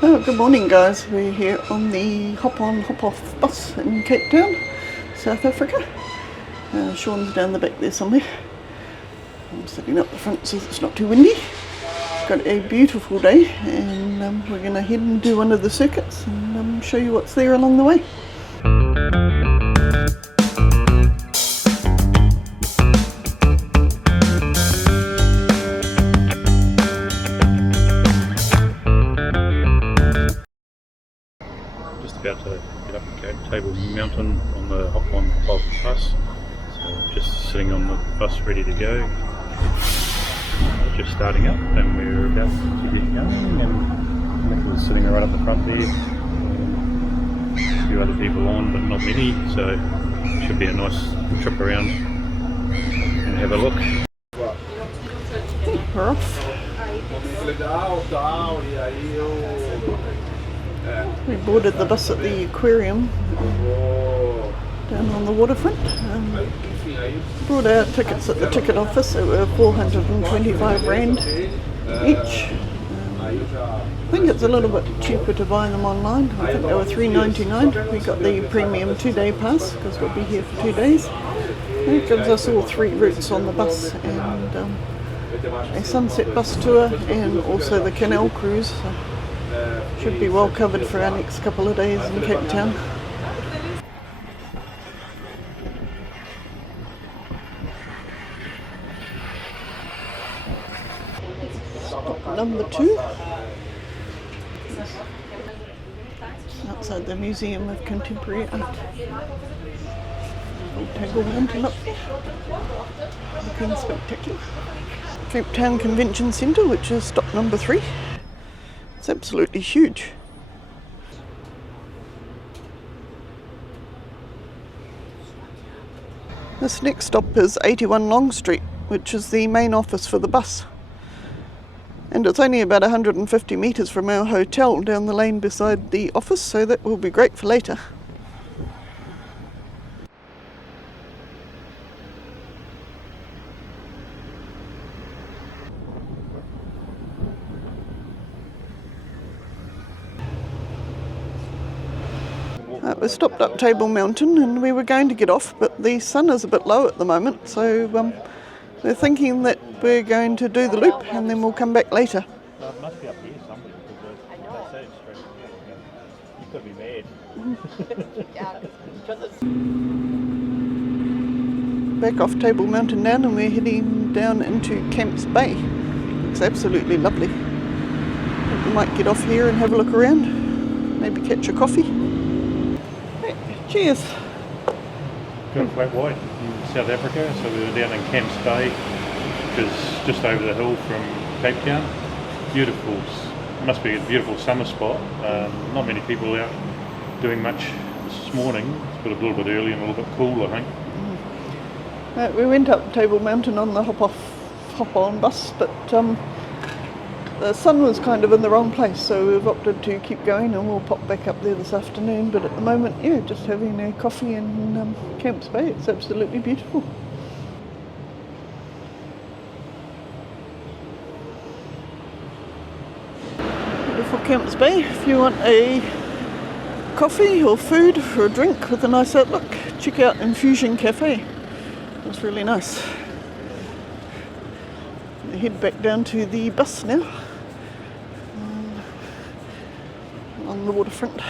Oh, good morning guys, we're here on the hop-on hop-off bus in Cape Town, South Africa. Sean's down the back there somewhere. I'm sitting up the front so it's not too windy. Got a beautiful day and we're going to head and do one of the circuits and show you what's there along the way. About to get up Table Mountain on the hop-on hop-off bus, so just sitting on the bus ready to go. Just starting up and we're about to get going, and Nicholas sitting right up the front there. A few other people on but not many, so it should be a nice trip around and have a look. We're off. We boarded the bus at the aquarium down on the waterfront. Brought our tickets at the ticket office. They were 425 Rand each. I think it's a little bit cheaper to buy them online. I think they were $3.99. We got the premium 2-day pass because we'll be here for 2 days. And it gives us all 3 routes on the bus and a sunset bus tour and also the canal cruise. So should be well covered for our next couple of days in Cape Town. Stop number 2. Outside the Museum of Contemporary Art. Table Mountain up there. Looking spectacular. Cape Town Convention Centre, which is stop number 3. It's absolutely huge. This next stop is 81 Long Street, which is the main office for the bus. And it's only about 150 metres from our hotel down the lane beside the office, so that will be great for later. We stopped up Table Mountain and we were going to get off, but the sun is a bit low at the moment, so we're thinking that we're going to do the loop and then we'll come back later. It must be up here somewhere because they say it's straight. You could be mad. Back off Table Mountain now and we're heading down into Camps Bay. It's absolutely lovely. We might get off here and have a look around, maybe catch a coffee. Cheers. Got flat white in South Africa, so we were down in Camps Bay, which is just over the hill from Cape Town. Beautiful, must be a beautiful summer spot. Not many people out doing much this morning. It's got a little bit early and a little bit cool, I think. We went up Table Mountain on the hop-on bus, but the sun was kind of in the wrong place, so we've opted to keep going and we'll pop back up there this afternoon. But at the moment, yeah, just having a coffee in Camps Bay. It's absolutely beautiful. Beautiful Camps Bay. If you want a coffee or food or a drink with a nice outlook, check out Infusion Cafe. It's really nice. We head back down to the bus now. On the waterfront.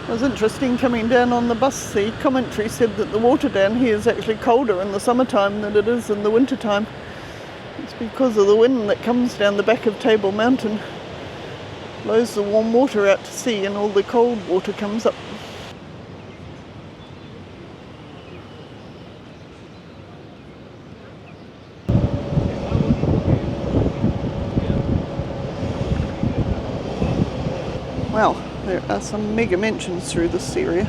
It was interesting coming down on the bus. The commentary said that the water down here is actually colder in the summertime than it is in the wintertime. It's because of the wind that comes down the back of Table Mountain. Blows the warm water out to sea and all the cold water comes up. Wow, there are some mega mansions through this area.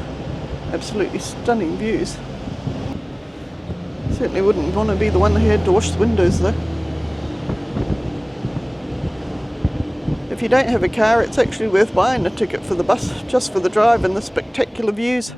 Absolutely stunning views. Certainly wouldn't want to be the one who had to wash the windows though. if you don't have a car, it's actually worth buying a ticket for the bus, just for the drive and the spectacular views.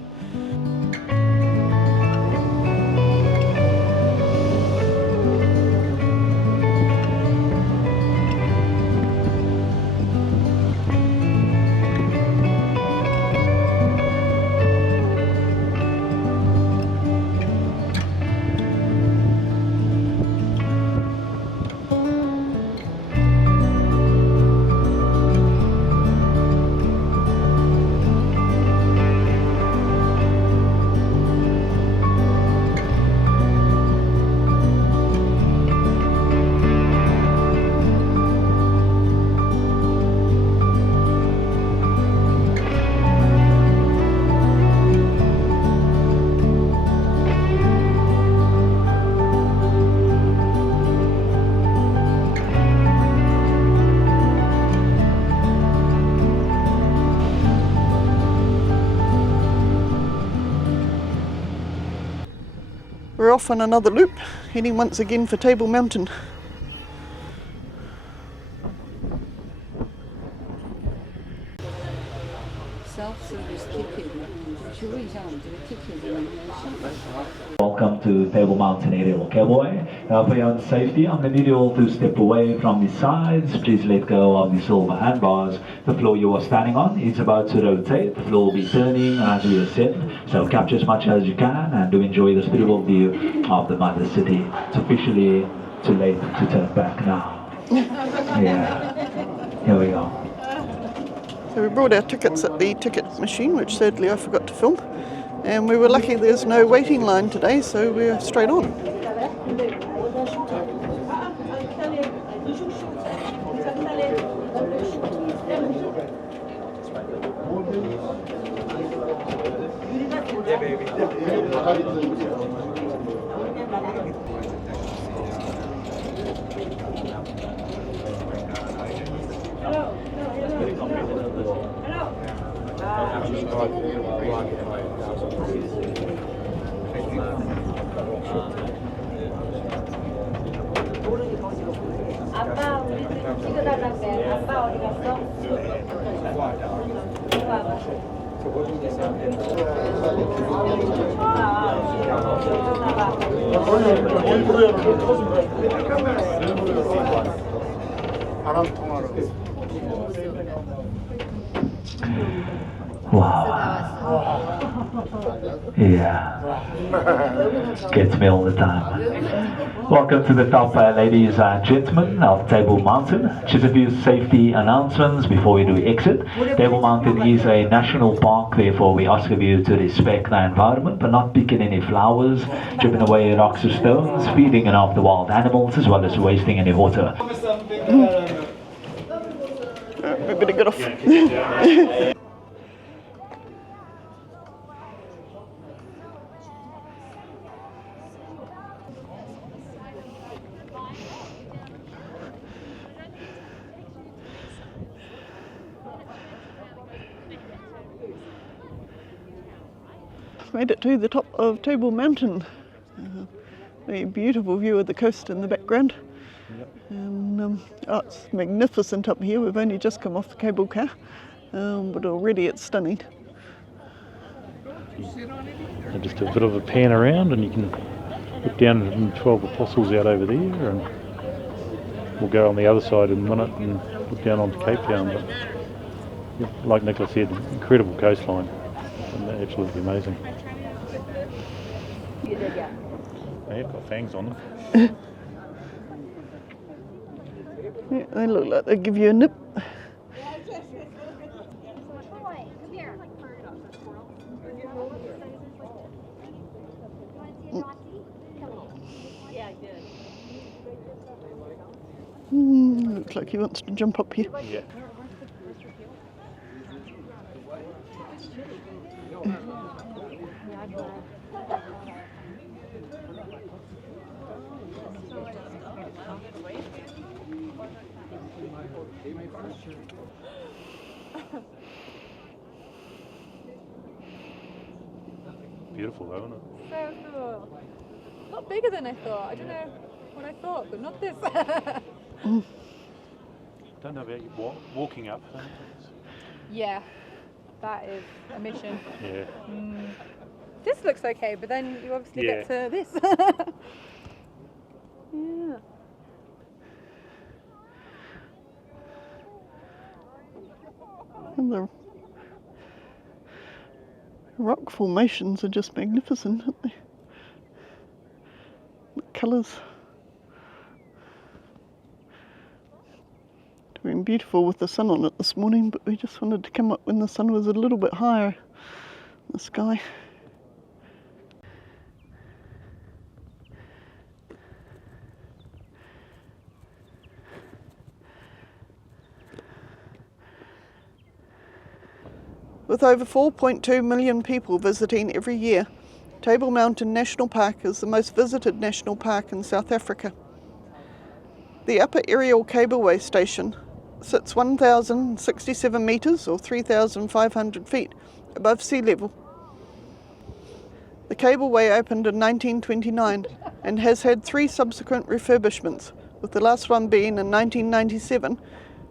We're off on another loop, heading once again for Table Mountain. Welcome to Table Mountain area, okay boy? For your own safety, I'm going to need you all to step away from the sides. Please let go of the silver handbars. The floor you are standing on is about to rotate. The floor will be turning as we ascend. So capture as much as you can and do enjoy this beautiful view of the mother city. It's officially too late to turn back now. Yeah, here we go. So we brought our tickets at the ticket machine, which sadly I forgot to film. And we were lucky there's no waiting line today, so we're straight on. 아빠 우리 찍어달라는데 아빠 어디 갔어? 바람 통하러. Wow. Yeah. Gets me all the time. Welcome to the top, ladies and gentlemen of Table Mountain. Just a few safety announcements before we do exit. Table Mountain is a national park, therefore we ask of you to respect the environment, but not picking any flowers, chipping away rocks or stones, feeding enough the wild animals, as well as wasting any water. We better get off. Made it to the top of Table Mountain. A beautiful view of the coast in the background. And it's magnificent up here. We've only just come off the cable car, but already it's stunning. So just a bit of a pan around, and you can look down at the 12 Apostles out over there, and we'll go on the other side in a minute and look down onto Cape Town. But yeah, like Nicola said, incredible coastline, and they're absolutely amazing. They've got fangs on them. Yeah, they look like they give you a nip. Looks like he wants to jump up here. Yeah. Beautiful though, isn't it? So cool. A lot bigger than I thought. I don't know what I thought, but not this. Don't know about you walking up. Yeah, that is a mission. Yeah. This looks okay, but then you obviously get to this. Yeah. And the rock formations are just magnificent, aren't they? The colours. It's been beautiful with the sun on it this morning, but we just wanted to come up when the sun was a little bit higher in the sky. With over 4.2 million people visiting every year, Table Mountain National Park is the most visited national park in South Africa. The upper aerial cableway station sits 1,067 metres or 3,500 feet above sea level. The cableway opened in 1929 and has had 3 subsequent refurbishments, with the last one being in 1997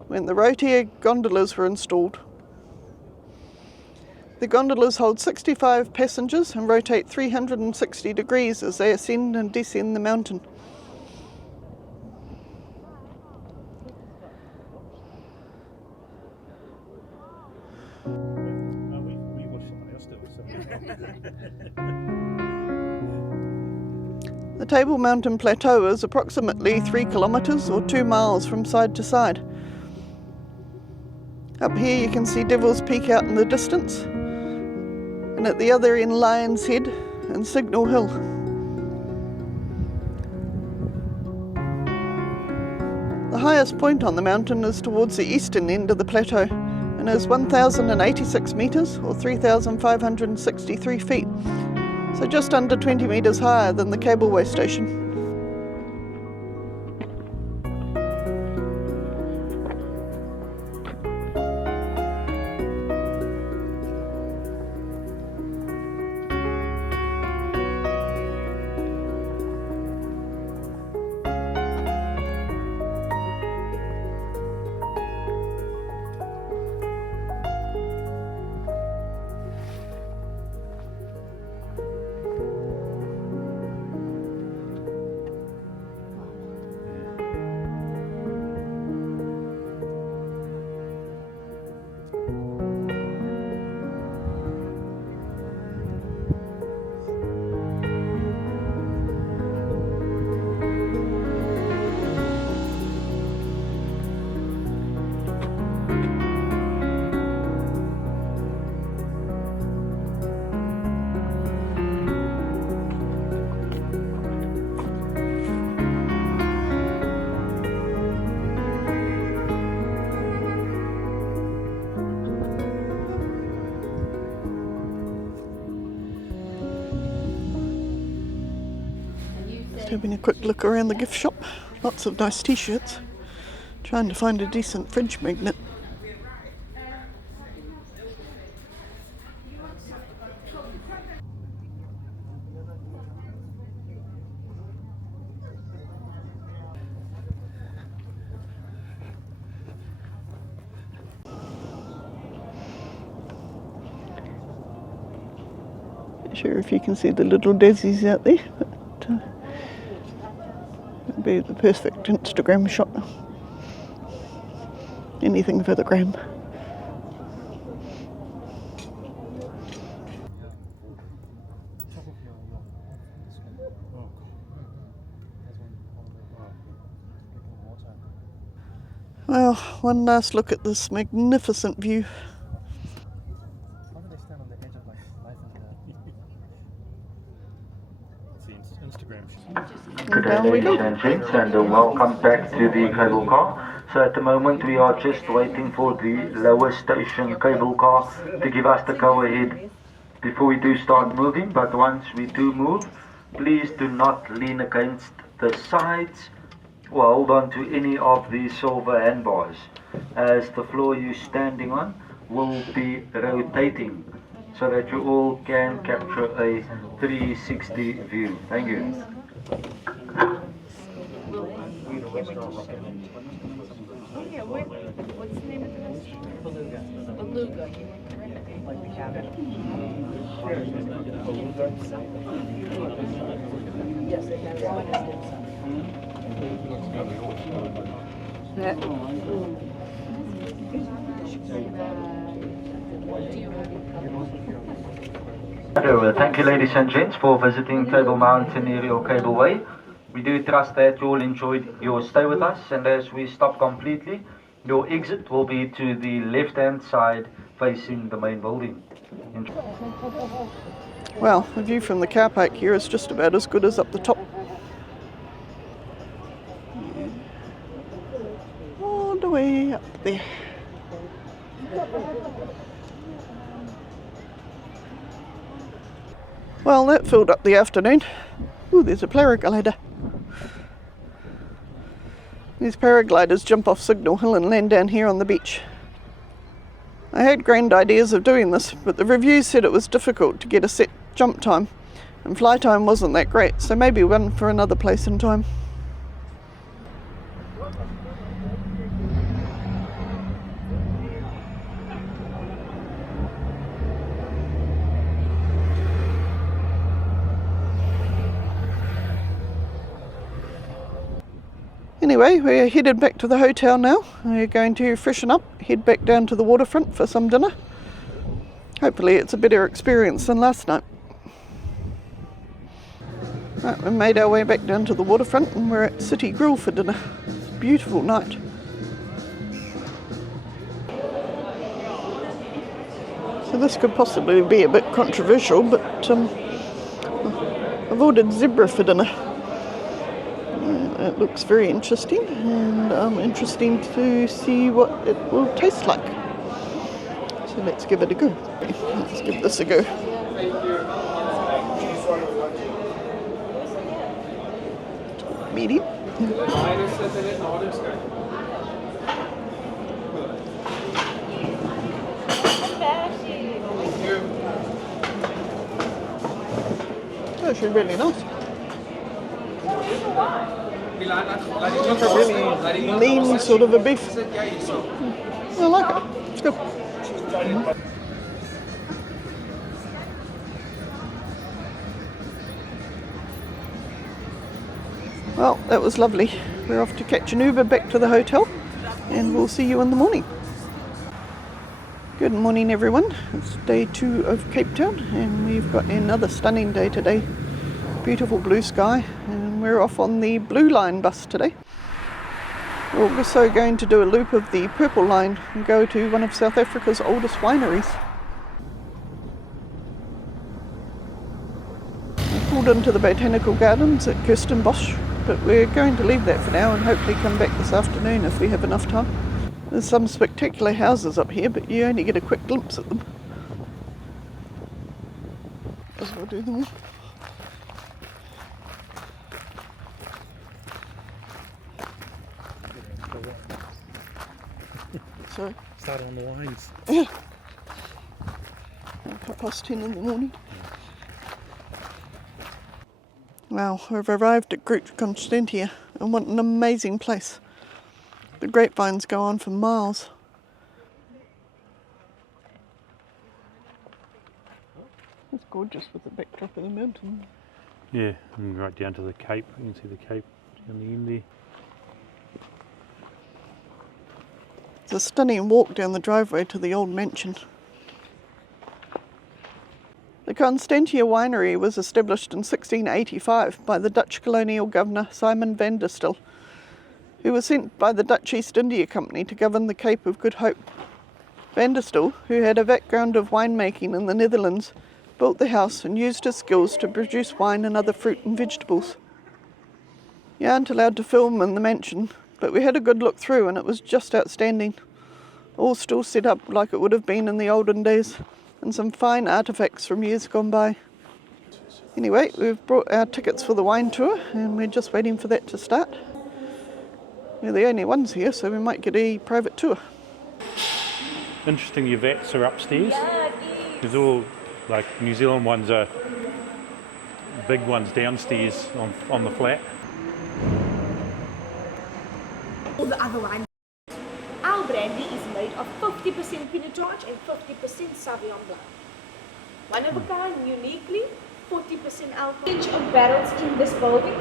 when the Rotier gondolas were installed. The gondolas hold 65 passengers and rotate 360 degrees as they ascend and descend the mountain. We watched someone else do it. The Table Mountain Plateau is approximately 3 kilometres or 2 miles from side to side. Up here you can see Devil's Peak out in the distance, and at the other end Lion's Head and Signal Hill. The highest point on the mountain is towards the eastern end of the plateau and is 1,086 metres or 3,563 feet, so just under 20 metres higher than the cableway station. Having a quick look around the gift shop. Lots of nice t-shirts. Trying to find a decent fridge magnet. Not sure if you can see the little daisies out there, but it'd be the perfect Instagram shot. Anything for the gram. Well, one last look at this magnificent view. Good day, ladies and gents, and welcome back to the cable car. So at the moment we are just waiting for the lower station cable car to give us the go-ahead before we do start moving. But once we do move, please do not lean against the sides or hold on to any of the silver handbars, as the floor you're standing on will be rotating so that you all can capture a 360 view. Thank you. Yeah, What's the name of the restaurant? Beluga. Beluga. You were correct. Like the cabin. Yes, they have one as dim sum. Thank you, ladies and gents, for visiting Table Mountain Aerial Cableway. We do trust that you all enjoyed your stay with us, and as we stop completely, your exit will be to the left-hand side facing the main building. Well, the view from the car park here is just about as good as up the top. All the way up there. Well, that filled up the afternoon. Ooh, there's a paraglider. These paragliders jump off Signal Hill and land down here on the beach. I had grand ideas of doing this, but the reviews said it was difficult to get a set jump time, and fly time wasn't that great, so maybe one for another place in time. Anyway, we're headed back to the hotel now. We're going to freshen up, head back down to the waterfront for some dinner. Hopefully it's a better experience than last night. Right, we made our way back down to the waterfront and we're at City Grill for dinner. Beautiful night. So this could possibly be a bit controversial, but I've ordered zebra for dinner. It looks very interesting, and interesting to see what it will taste like. So let's give it a go. Let's give this a go. Medium. That's actually really nice. It's a really lean sort of a beef. I like it. It's good. Well, that was lovely. We're off to catch an Uber back to the hotel, and we'll see you in the morning. Good morning, everyone. It's day 2 of Cape Town, and we've got another stunning day today. Beautiful blue sky, and we're off on the Blue Line bus today. We're also going to do a loop of the Purple Line and go to one of South Africa's oldest wineries. We pulled into the Botanical Gardens at Kirstenbosch, but we're going to leave that for now and hopefully come back this afternoon if we have enough time. There's some spectacular houses up here, but you only get a quick glimpse at them. As we'll do them all. So, Start on the lines. Yeah. 10:30 in the morning. Wow, we've arrived at Groot Constantia, and what an amazing place. The grapevines go on for miles. It's gorgeous with the backdrop of the mountain. Yeah, and right down to the Cape. You can see the Cape down the end there. It's a stunning walk down the driveway to the old mansion. The Constantia Winery was established in 1685 by the Dutch colonial governor Simon van der Stel, who was sent by the Dutch East India Company to govern the Cape of Good Hope. Van der Stel, who had a background of winemaking in the Netherlands, built the house and used his skills to produce wine and other fruit and vegetables. You aren't allowed to film in the mansion, but we had a good look through and it was just outstanding. All still set up like it would have been in the olden days, and some fine artefacts from years gone by. Anyway, we've brought our tickets for the wine tour and we're just waiting for that to start. We're the only ones here, so we might get a private tour. Interesting, your vats are upstairs. There's all, like New Zealand ones are big ones downstairs on the flat. All the other wines. Our brand Grenache and 50% Sauvignon Blanc. One of a kind, uniquely, 40% alcohol. Range of barrels in this building.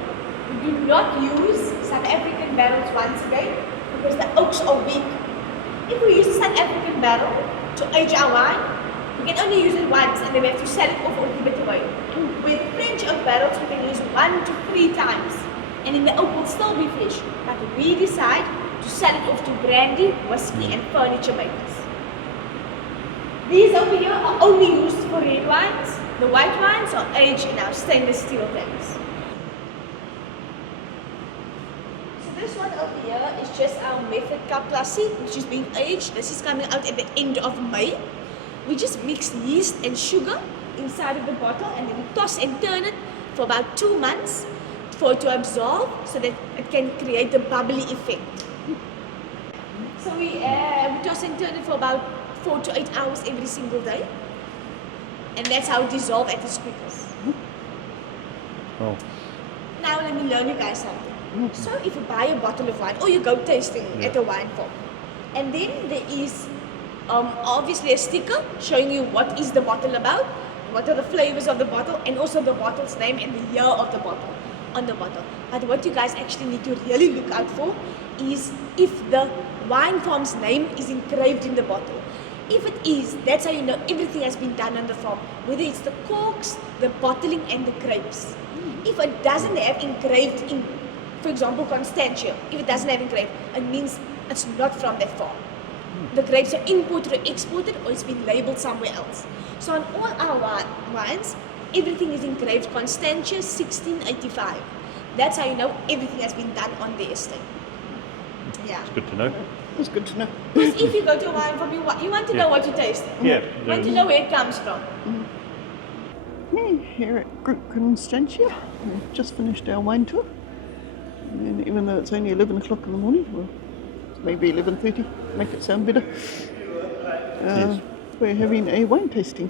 We do not use South African barrels once again because the oaks are weak. If we use a South African barrel to age our wine, we can only use it once and then we have to sell it off or give it away. With French oak barrels, we can use 1 to 3 times and then the oak will still be fresh. But we decide to sell it off to brandy, whiskey and furniture makers. These over here are only used for red wines. The white wines are aged in our stainless steel tanks. So this one over here is just our Method Cup Classique, which is being aged. This is coming out at the end of May. We just mix yeast and sugar inside of the bottle and then we toss and turn it for about 2 months for it to absorb so that it can create the bubbly effect. So we toss and turn it for about 4 to 8 hours every single day. And that's how it dissolves at its quickest. Oh. Now let me learn you guys something. So if you buy a bottle of wine or you go tasting at a wine farm, and then there is obviously a sticker showing you what is the bottle about, what are the flavors of the bottle, and also the bottle's name and the year of the bottle on the bottle. But what you guys actually need to really look out for is if the wine farm's name is engraved in the bottle. If it is, that's how you know everything has been done on the farm, whether it's the corks, the bottling and the grapes. If it doesn't have engraved in, for example, Constantia, if it doesn't have engraved, it means it's not from that farm. The grapes are imported or exported or it's been labeled somewhere else. So on all our wines, everything is engraved Constantia 1685. That's how you know everything has been done on the estate. Yeah. It's good to know. It's good to know. Because if you go to a wine farm, you want to know what you're tasting. Yeah. You want to know where it comes from. Here at Groot Constantia, we've just finished our wine tour. And even though it's only 11 o'clock in the morning, well, maybe 11:30, make it sound better. Yes. We're having a wine tasting.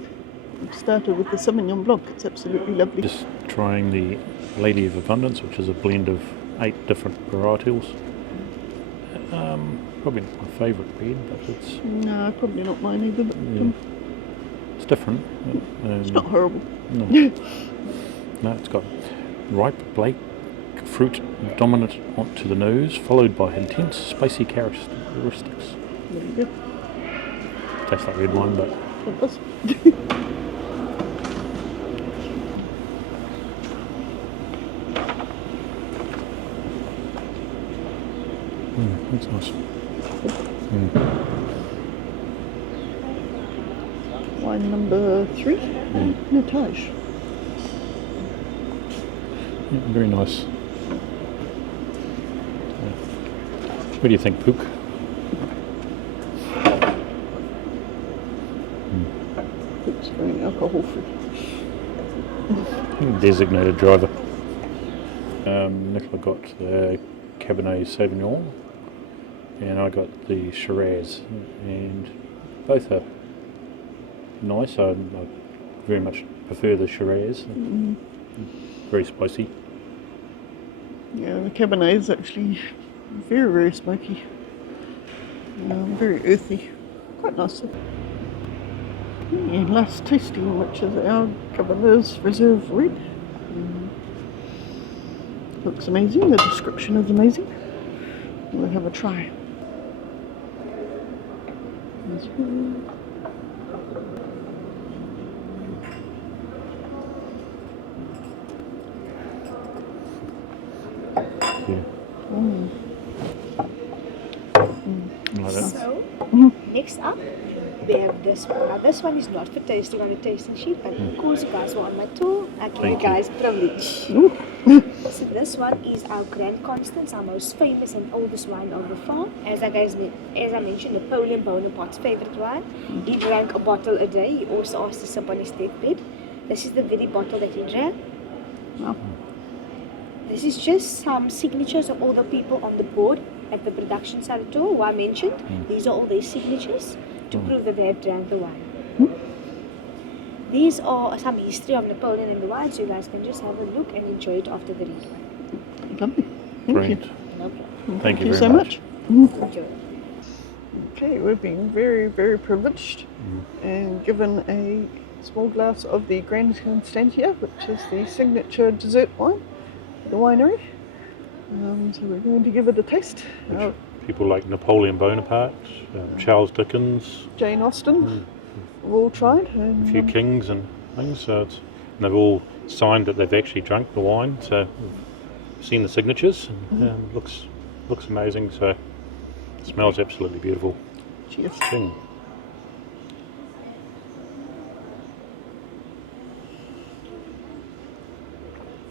We've started with the Sauvignon Blanc. It's absolutely lovely. Just trying the Lady of Abundance, which is a blend of 8 different varietals. Probably not my favourite beer, but it's... No, probably not mine either, but it's different. it's not horrible. No. No, it's got ripe Blake fruit dominant onto the nose, followed by intense spicy characteristics. There you go. Tastes like red wine, but It does. that's nice. Wine number 3, Natage. Yeah, very nice. What do you think, Pook? It's very alcohol free. Designated driver. Nicola got the Cabernet Sauvignon and I got the Shiraz, and both are nice. I very much prefer the Shiraz. Very spicy. Yeah, the Cabernet is actually very, very smoky. Very earthy. Quite nice. And last tasting, which is our Cabernet's Reserve Red. Looks amazing, the description is amazing. We'll have a try. This one. Like that. So, next up, we have this one. Now, this one is not for tasting on a tasting sheet, but because you guys were on my tour, I give you Thank you. guys privilege. So this one is our Groot Constantia, our most famous and oldest wine of the farm. As I mentioned, Napoleon Bonaparte's favorite wine. He drank a bottle a day. He also asked to sip on his deathbed. This is the very bottle that he drank. Wow. This is just some signatures of all the people on the board at the production side tour who I mentioned. These are all their signatures to prove that they have drank the wine. These are some history of Napoleon and the wine, so you guys can just have a look and enjoy it after the read. Lovely. Thank Brilliant. you. No problem. Thank you so very much. Enjoy. Okay, we've been very, very privileged and given a small glass of the Groot Constantia, which is the signature dessert wine at the winery. So we're going to give it a taste. People like Napoleon Bonaparte, Charles Dickens, Jane Austen have all tried. And, a few kings and things. And they've all signed that they've actually drunk the wine. So we've seen the signatures. And looks amazing. So it smells absolutely beautiful. Cheers. Thing.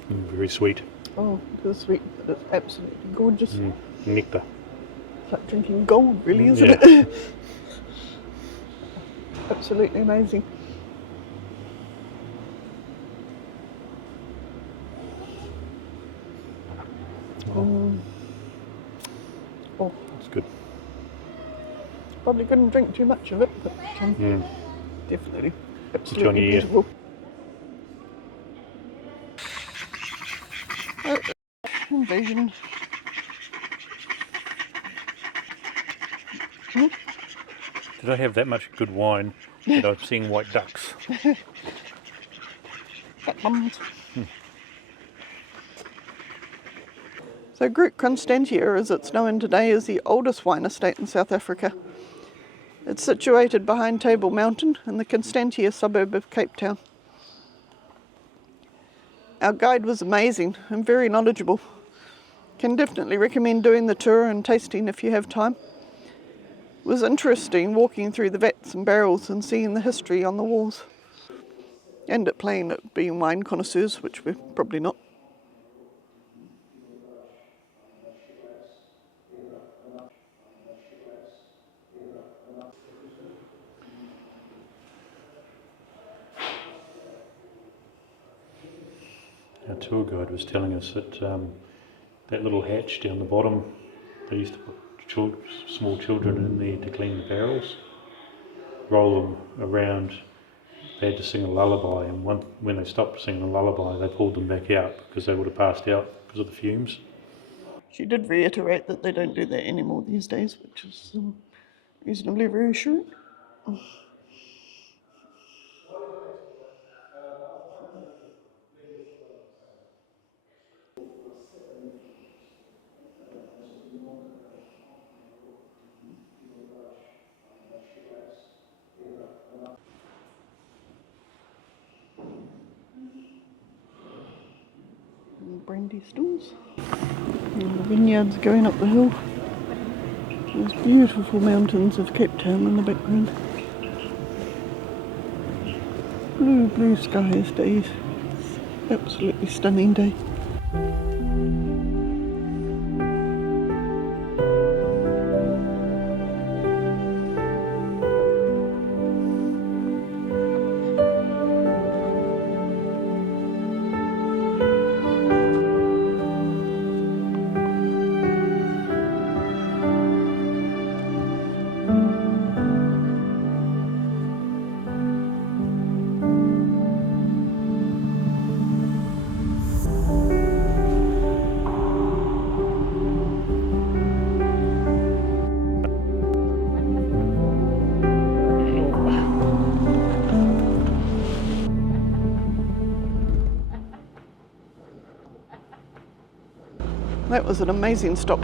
Very sweet. Oh, it is sweet, but it's absolutely gorgeous. Nectar. It's like drinking gold, really, isn't it? Absolutely amazing. Oh, it's good. Probably couldn't drink too much of it, but definitely absolutely ear. beautiful. Invasion. Did I have that much good wine that I'm seeing white ducks? Fat mums. So Groot Constantia, as it's known today, is the oldest wine estate in South Africa. It's situated behind Table Mountain in the Constantia suburb of Cape Town. Our guide was amazing and very knowledgeable. Can definitely recommend doing the tour and tasting if you have time. It was interesting walking through the vats and barrels and seeing the history on the walls. And it playing at being wine connoisseurs, which we're probably not. Our tour guide was telling us that that little hatch down the bottom, they used to put small children in there to clean the barrels, roll them around. They had to sing a lullaby, and when they stopped singing a lullaby, they pulled them back out because they would have passed out because of the fumes. She did reiterate that they don't do that anymore these days, which is reasonably reassuring. Brandy stools. And the vineyards going up the hill. There's beautiful mountains of Cape Town in the background. Blue skies days. It's absolutely stunning day. That was an amazing stop.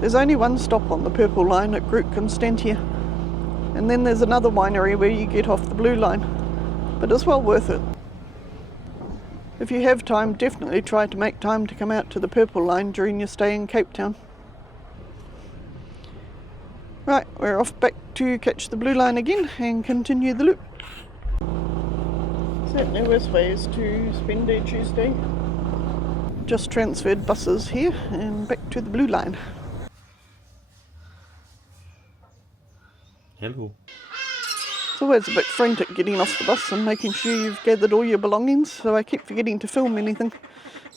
There's only one stop on the purple line at Groot Constantia, and then there's another winery where you get off the blue line, but it's well worth it. If you have time, definitely try to make time to come out to the purple line during your stay in Cape Town. Right, we're off back to catch the blue line again and continue the loop. Certainly worse ways to spend a Tuesday. Just transferred buses here and back to the blue line. Hello. It's always a bit frantic getting off the bus and making sure you've gathered all your belongings, so I keep forgetting to film anything.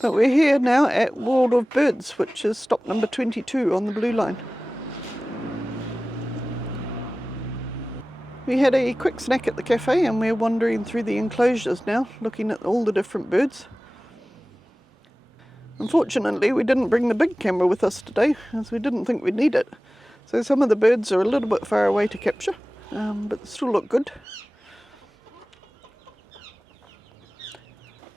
But we're here now at World of Birds, which is stop number 22 on the blue line. We had a quick snack at the cafe and we're wandering through the enclosures now, looking at all the different birds. Unfortunately, we didn't bring the big camera with us today, as we didn't think we'd need it. So some of the birds are a little bit far away to capture, but they still look good.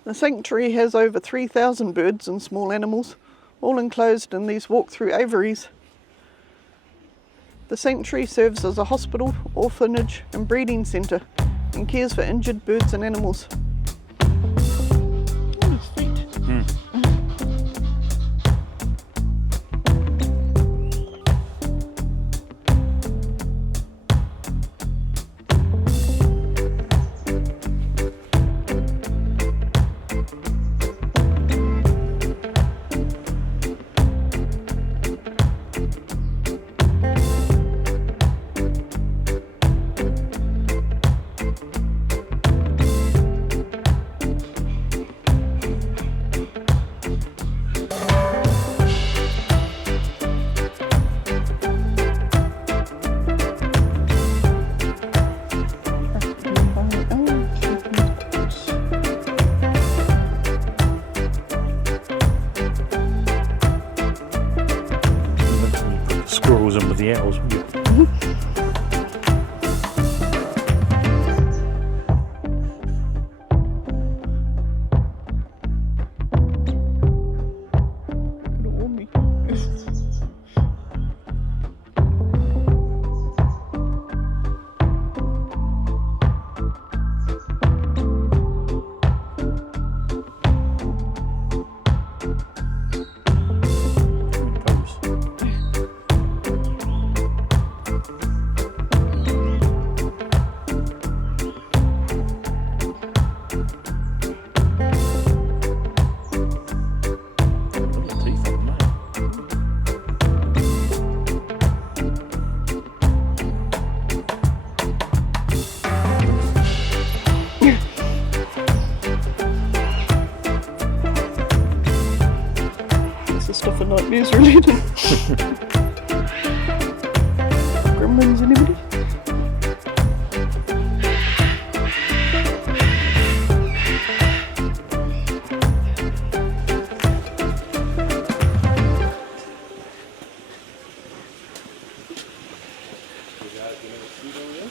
The sanctuary has over 3,000 birds and small animals, all enclosed in these walk-through aviaries. The sanctuary serves as a hospital, orphanage and breeding centre and cares for injured birds and animals. Oh, sweet. Squirrels in with the owls, wouldn't you? Could have warned me. Stuff and nightmares related. Gremlins, anybody?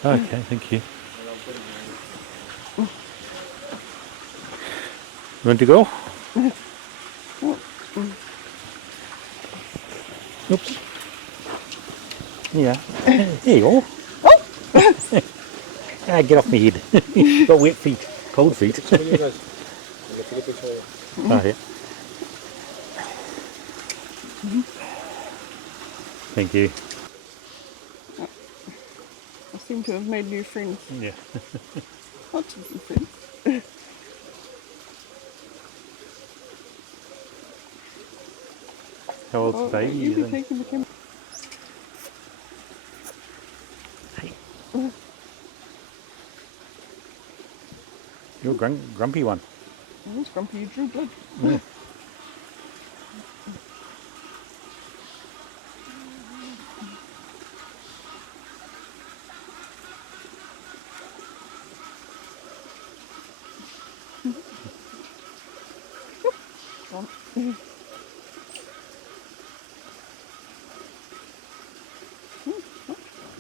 Okay, thank you. You want to go? Oops. Yeah. There you go. Ah, get off my head. Got wet feet. Cold feet. Oh, yeah. Thank you. I seem to have made new friends. Yeah. Lots of new friends. How old's the baby? You be taking the camera. You're a grumpy one. Oh, it's grumpy, you drew blood. Yeah.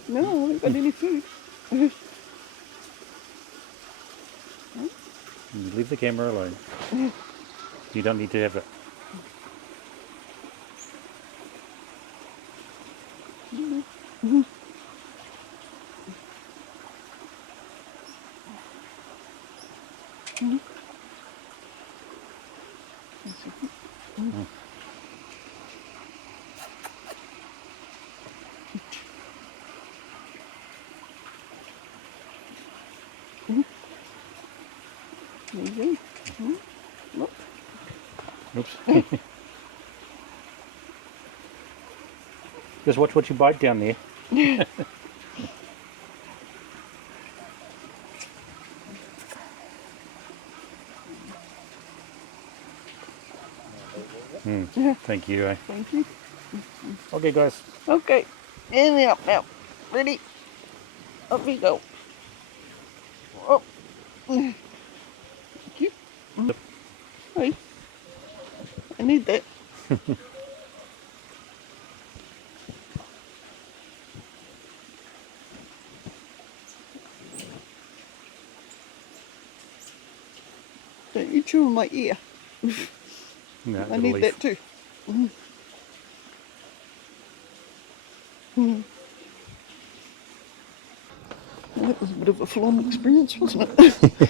No, I haven't got any food. You leave the camera alone. You don't need to have it. There you go. Look. Oops. Just watch what you bite down there. Thank you. Thank you. Okay, guys. Okay, in and out now. Ready? Up we go. Oh. Thank you. Hey, I need that. you chew on my ear. No, I need that too. Well, that was a bit of a full-on experience, wasn't it?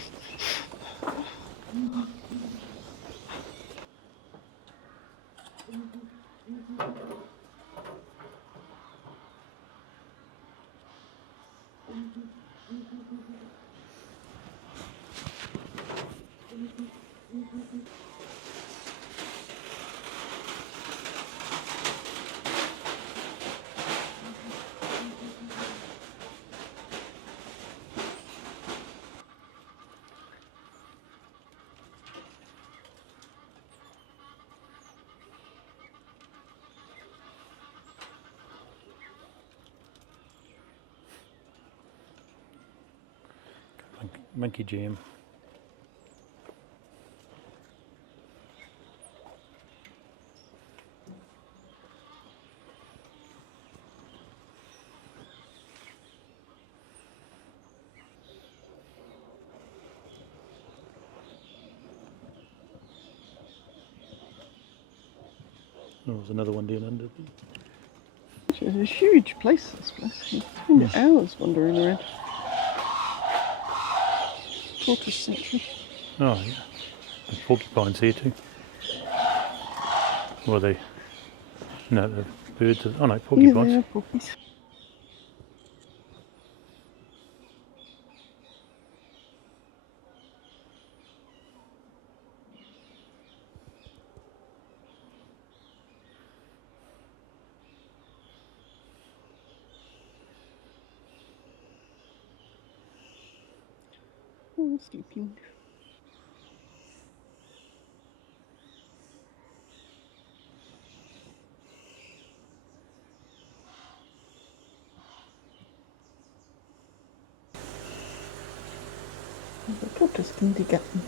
Monkey jam. There was another one down under there. It's a huge place, this place. You spend hours wandering around. Tortoise sanctuary. Oh yeah, there's porcupines here too. What are they? No, the birds. Oh no, Yeah, porcupines. they are porkies. Oh, sleeping. The tortoise kindergarten.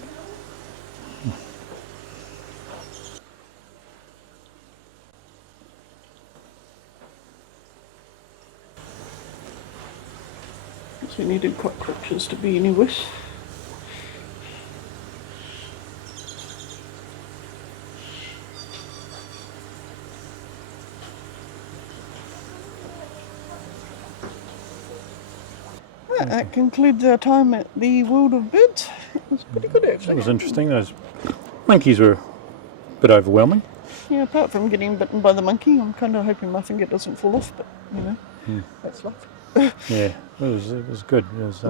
So you needed quite crutches to be any worse. That concludes our time at the World of Birds. It was pretty good It actually. was interesting. Those monkeys were a bit overwhelming. Yeah, apart from getting bitten by the monkey, I'm kind of hoping my finger doesn't fall off, but you know, that's life. Yeah, it was good. It was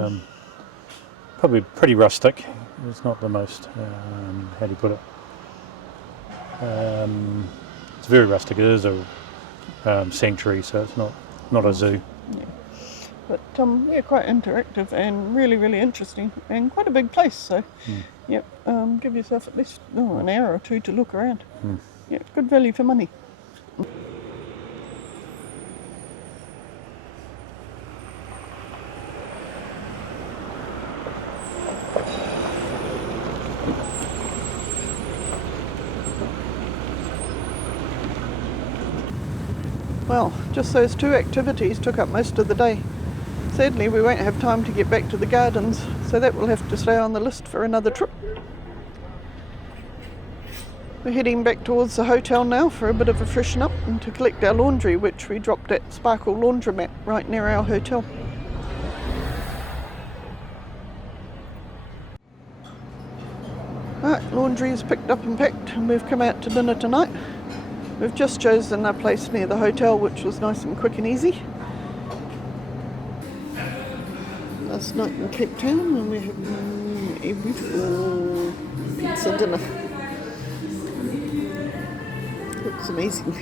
probably pretty rustic. It's not the most how do you put it? It's very rustic. It is a sanctuary, so it's not a zoo. Yeah. But yeah, quite interactive and really, really interesting, and quite a big place. So, yep, give yourself at least an hour or two to look around. Yeah, good value for money. Well, just those two activities took up most of the day. Sadly, we won't have time to get back to the gardens, so that will have to stay on the list for another trip. We're heading back towards the hotel now for a bit of a freshen up and to collect our laundry, which we dropped at Sparkle Laundromat right near our hotel. Right, laundry is picked up and packed, and we've come out to dinner tonight. We've just chosen a place near the hotel, which was nice and quick and easy. Last night in Cape Town, and we have a beautiful pizza dinner. Looks amazing.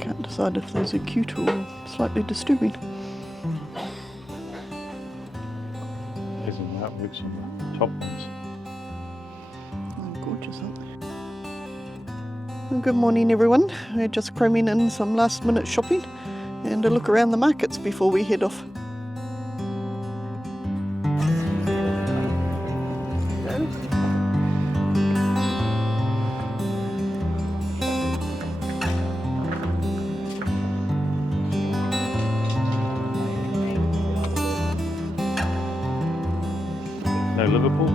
Can't decide if those are cute or slightly disturbing. There's an artworks on the top ones. Oh, gorgeous, aren't they? Well, good morning, everyone. We're just cramming in some last-minute shopping and a look around the markets before we head off. Liverpool.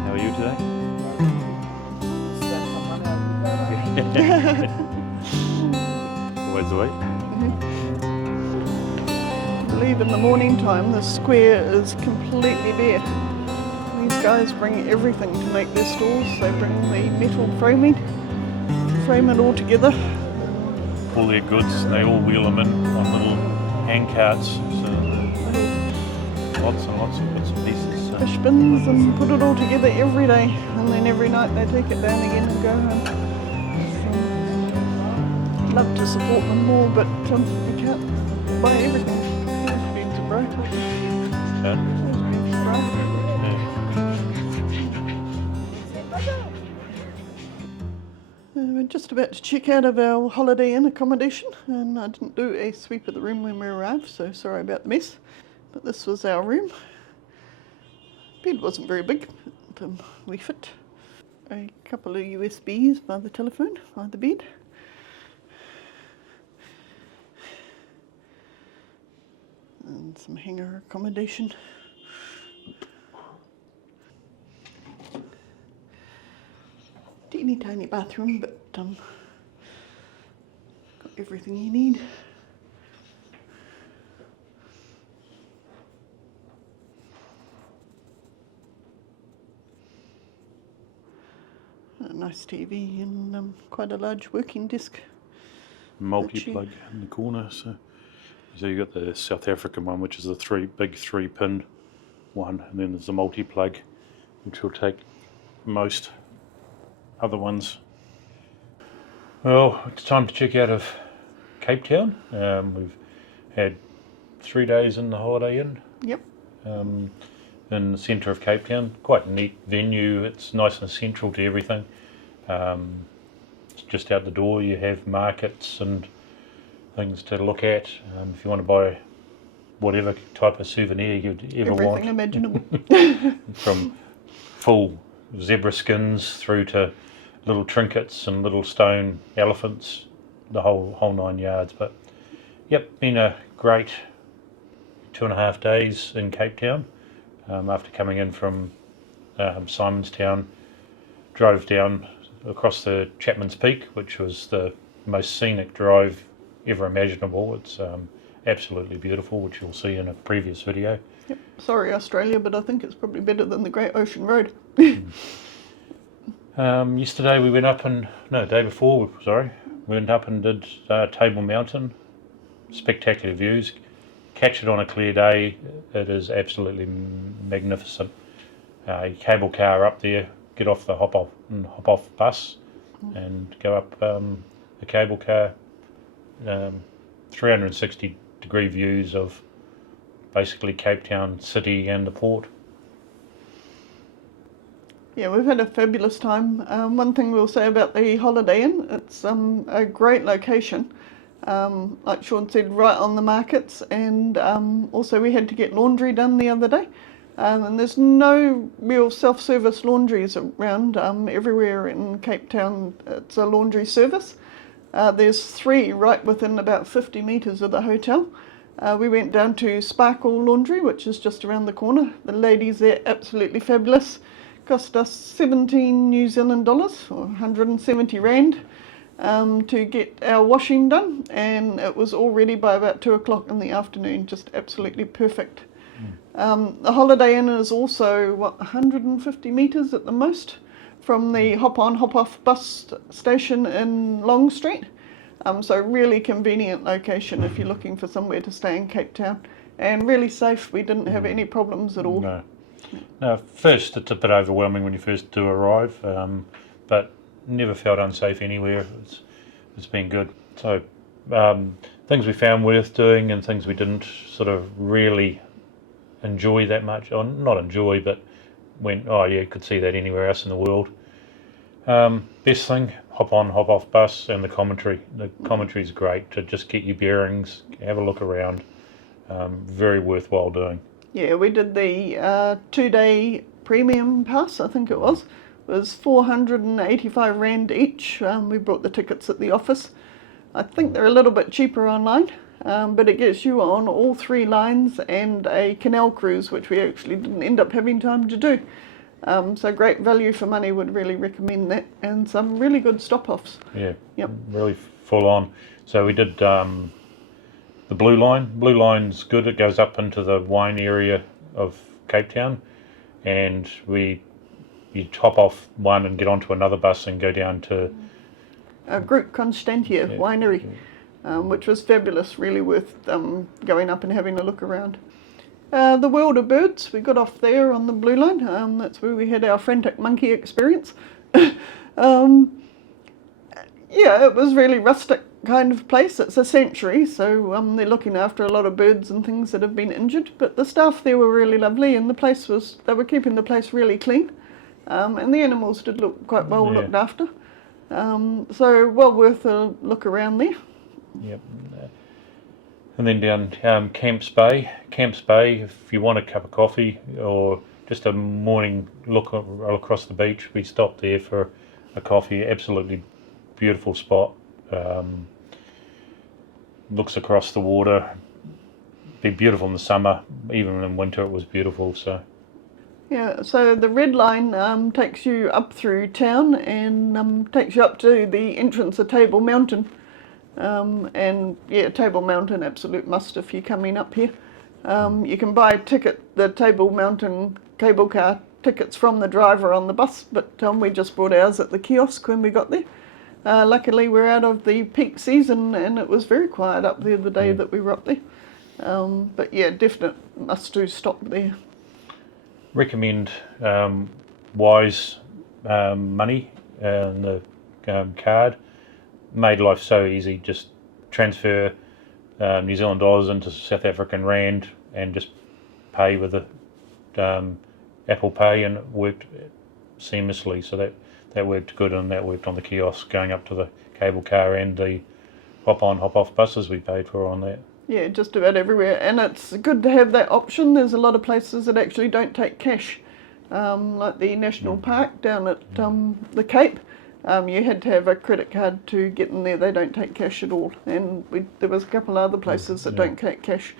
How are you today? Always the way. Leave in the morning time, the square is completely bare. These guys bring everything to make their stalls. They bring the metal framing, frame it all together. All their goods, they all wheel them in on little hand carts. So lots and lots of bits and pieces. So. Fish bins and put it all together every day, and then every night they take it down again and go home. So, love to support them more, but we can't buy everything. Beans are broke. Yeah. Beans are broke. We're just about to check out of our Holiday Inn accommodation, and I didn't do a sweep of the room when we arrived, so sorry about the mess. But this was our room. Bed wasn't very big, but we fit. A couple of USBs by the telephone, by the bed. And some hanger accommodation. Teeny tiny bathroom, but got everything you need. A nice TV and quite a large working desk. Multi-plug in the corner. So you got the South African one, which is the big three pin one, and then there's a multi-plug, which will take most other ones. Well, it's time to check out of Cape Town. We've had 3 days in the Holiday Inn. Yep. In the centre of Cape Town. Quite a neat venue. It's nice and central to everything. It's just out the door. You have markets and things to look at. If you want to buy whatever type of souvenir you'd ever want. Everything imaginable. From full zebra skins through to little trinkets and little stone elephants, the whole 9 yards. But yep, been a great 2.5 days in Cape Town. After coming in from Simonstown, drove down across the Chapman's Peak, which was the most scenic drive ever imaginable. It's absolutely beautiful, which you'll see in a previous video. Yep. Sorry Australia, but I think it's probably better than the Great Ocean Road. Yesterday we went up and, no, the day before, sorry, we went up and did Table Mountain. Spectacular views. Catch it on a clear day, it is absolutely magnificent. Cable car up there, get off the hop off bus and go up the cable car. 360 degree views of basically Cape Town city and the port. Yeah, we've had a fabulous time. One thing we'll say about the Holiday Inn, it's a great location. Like Sean said, right on the markets, and also we had to get laundry done the other day. And there's no real self-service laundries around. Everywhere in Cape Town it's a laundry service. There's 3 right within about 50 metres of the hotel. We went down to Sparkle Laundry, which is just around the corner. The ladies there, absolutely fabulous. Cost us 17 New Zealand dollars, or 170 Rand, to get our washing done, and it was all ready by about 2 o'clock in the afternoon, just absolutely perfect. The Holiday Inn is also, 150 metres at the most from the hop-on, hop-off bus station in Long Street. So really convenient location if you're looking for somewhere to stay in Cape Town, and really safe. We didn't have any problems at all. No. No, first it's a bit overwhelming when you first do arrive, but never felt unsafe anywhere. It's been good. So things we found worth doing and things we didn't sort of really enjoy that much, or not enjoy, but went, oh yeah, could see that anywhere else in the world. Best thing, hop on, hop off bus, and the commentary. The commentary is great to just get your bearings, have a look around. Very worthwhile doing. Yeah, we did the 2-day premium pass, I think it was. It was 485 Rand each. We brought the tickets at the office. I think they're a little bit cheaper online, but it gets you on all 3 lines and a canal cruise, which we actually didn't end up having time to do. So great value for money, would really recommend that, and some really good stop-offs. Yeah, Yep. really full on. So we did the Blue Line. Blue Line's good. It goes up into the wine area of Cape Town, and you top off one and get onto another bus and go down to Groot Constantia Winery, which was fabulous, really worth going up and having a look around. The World of Birds, we got off there on the Blue Line. That's where we had our frantic monkey experience. Yeah, it was really rustic kind of place. It's a sanctuary, so they're looking after a lot of birds and things that have been injured. But the staff there were really lovely, and they were keeping the place really clean. And the animals did look quite well looked after. So well worth a look around there. Yep. And then down Camps Bay. Camps Bay, if you want a cup of coffee or just a morning look across the beach, we stopped there for a coffee. Absolutely beautiful spot. Looks across the water. Be beautiful in the summer. Even in winter it was beautiful. So. Yeah, so the red line takes you up through town and takes you up to the entrance of Table Mountain. And yeah, Table Mountain, absolute must if you're coming up here. You can buy the Table Mountain cable car tickets from the driver on the bus, but we just bought ours at the kiosk when we got there. Luckily we're out of the peak season and it was very quiet up there the day that we were up there. But yeah, definite must do stop there. Recommend Wise money and the card. Made life so easy. Just transfer New Zealand dollars into South African Rand and just pay with the Apple Pay, and it worked seamlessly. So that worked good, and that worked on the kiosk going up to the cable car and the hop-on, hop-off buses we paid for on that. Yeah, just about everywhere, and it's good to have that option. There's a lot of places that actually don't take cash, like the National Park down at the Cape. You had to have a credit card to get in there. They don't take cash at all, and there was a couple of other places that don't take cash.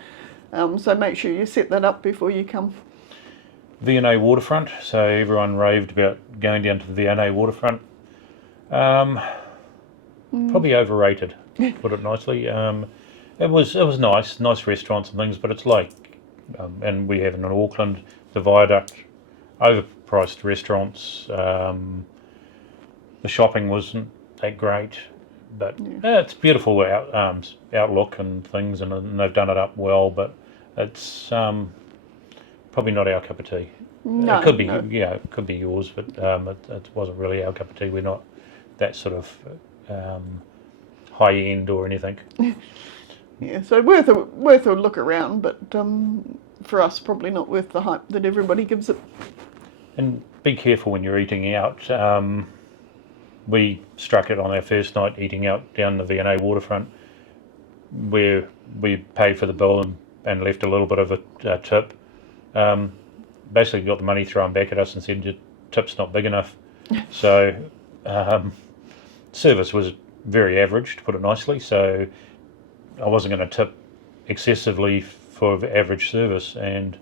So make sure you set that up before you come. V&A Waterfront. So everyone raved about going down to the V&A Waterfront. Probably overrated, to put it nicely. It was nice restaurants and things, but it's like, and we have in Auckland, the Viaduct, overpriced restaurants. The shopping wasn't that great, but it's beautiful outlook and things, and they've done it up well. But it's probably not our cup of tea. No, it could be, no. it could be yours, but it wasn't really our cup of tea. We're not that sort of high end or anything. Yeah, so worth a look around, but for us, probably not worth the hype that everybody gives it. And be careful when you're eating out. We struck it on our first night eating out down the V&A Waterfront, where we paid for the bill and left a little bit of a tip. Basically got the money thrown back at us and said, your tip's not big enough. So service was very average, to put it nicely, so I wasn't going to tip excessively for average service, and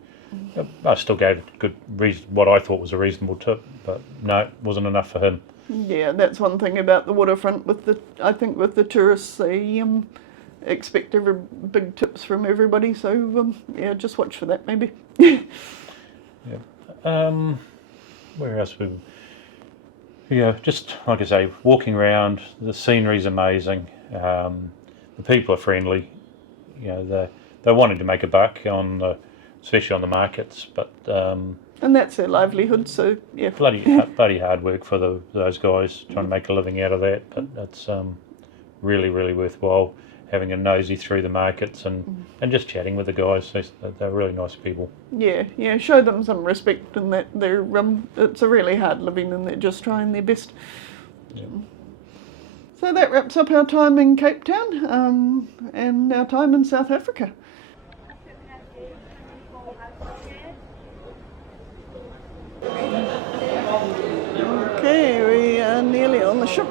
I still gave what I thought was a reasonable tip, but no, it wasn't enough for him. Yeah, that's one thing about the waterfront. I think with the tourists, they expect big tips from everybody. So yeah, just watch for that maybe. Yeah. Where else? Yeah, just like I say, walking around. The scenery's amazing. The people are friendly. You know, they wanted to make a buck especially on the markets, but. And that's their livelihood, so yeah. Bloody hard work for those guys trying to make a living out of that, but it's really, really worthwhile having a nosy through the markets and just chatting with the guys. They're really nice people. Yeah, show them some respect and that it's a really hard living and they're just trying their best. Yeah. So that wraps up our time in Cape Town and our time in South Africa. on the ship.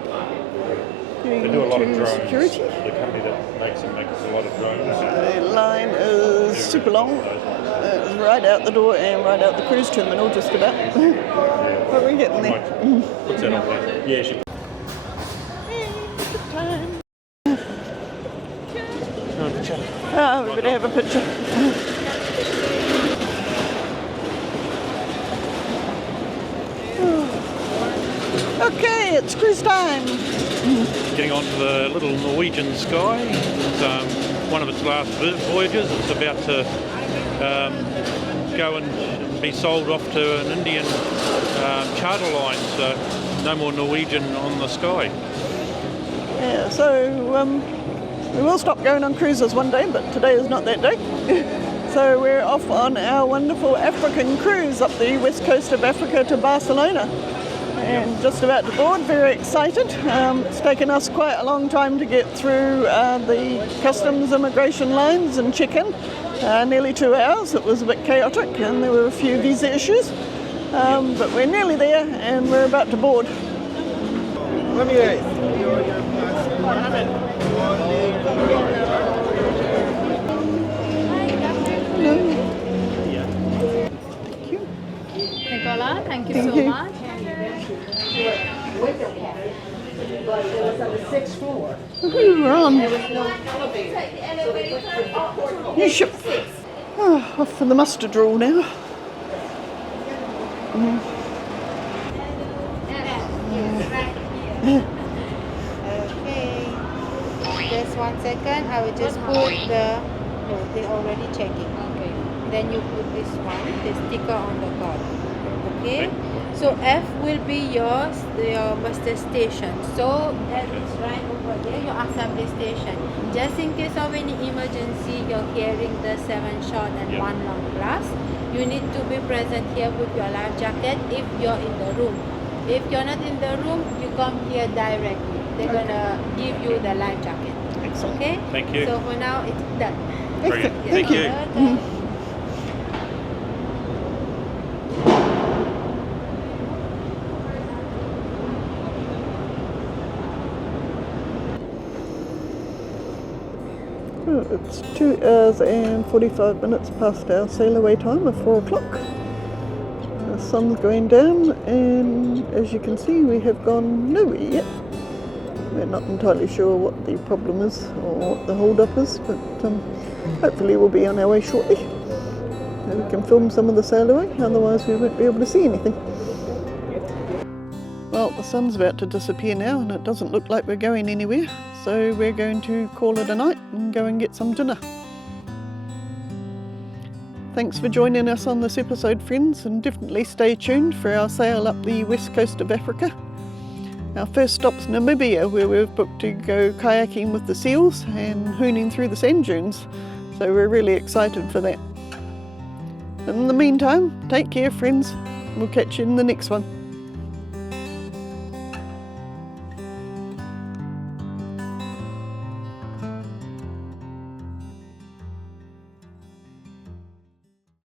They do a lot of To drones. security. The company that makes them makes a lot of drones. The line is super long. It's right out the door and right out the cruise terminal, just about. But we're getting there. Put that on there. Yeah, she. Oh, we better have a picture. Okay, it's cruise time. Getting on to the little Norwegian Sky. It's one of its last voyages. It's about to go and be sold off to an Indian charter line, so no more Norwegian on the Sky. Yeah, so we will stop going on cruises one day, but today is not that day. So we're off on our wonderful African cruise up the west coast of Africa to Barcelona. And just about to board, very excited. It's taken us quite a long time to get through the customs immigration lines and check in. Nearly 2 hours. It was a bit chaotic and there were a few visa issues. But we're nearly there and we're about to board. Nicola, thank you Thank so you. much. Woohoo, we're on. New ship. Oh, off for the mustard roll now. Okay, just 1 second. I will just put the. No, they're already checking. Okay. Then you put this one, the sticker on the card. Okay. So F will be your master station. So that is right over there, your assembly station. Just in case of any emergency, you're carrying the 7 short and 1 long glass. You need to be present here with your life jacket if you're in the room. If you're not in the room, you come here directly. They're gonna give you the life jacket. Excellent. Okay? Thank you. So for now, it's done. Brilliant. Thank Thank you. you. Okay. It's 2 hours and 45 minutes past our sail away time of 4 o'clock. The sun's going down and as you can see we have gone nowhere yet. We're not entirely sure what the problem is or what the hold up is, but hopefully we'll be on our way shortly. So we can film some of the sail away, otherwise we won't be able to see anything. Well, the sun's about to disappear now and it doesn't look like we're going anywhere, so we're going to call it a night and go and get some dinner. Thanks for joining us on this episode, friends, and definitely stay tuned for our sail up the west coast of Africa. Our first stop's Namibia, where we've booked to go kayaking with the seals and hooning through the sand dunes, so we're really excited for that. In the meantime, take care, friends. We'll catch you in the next one.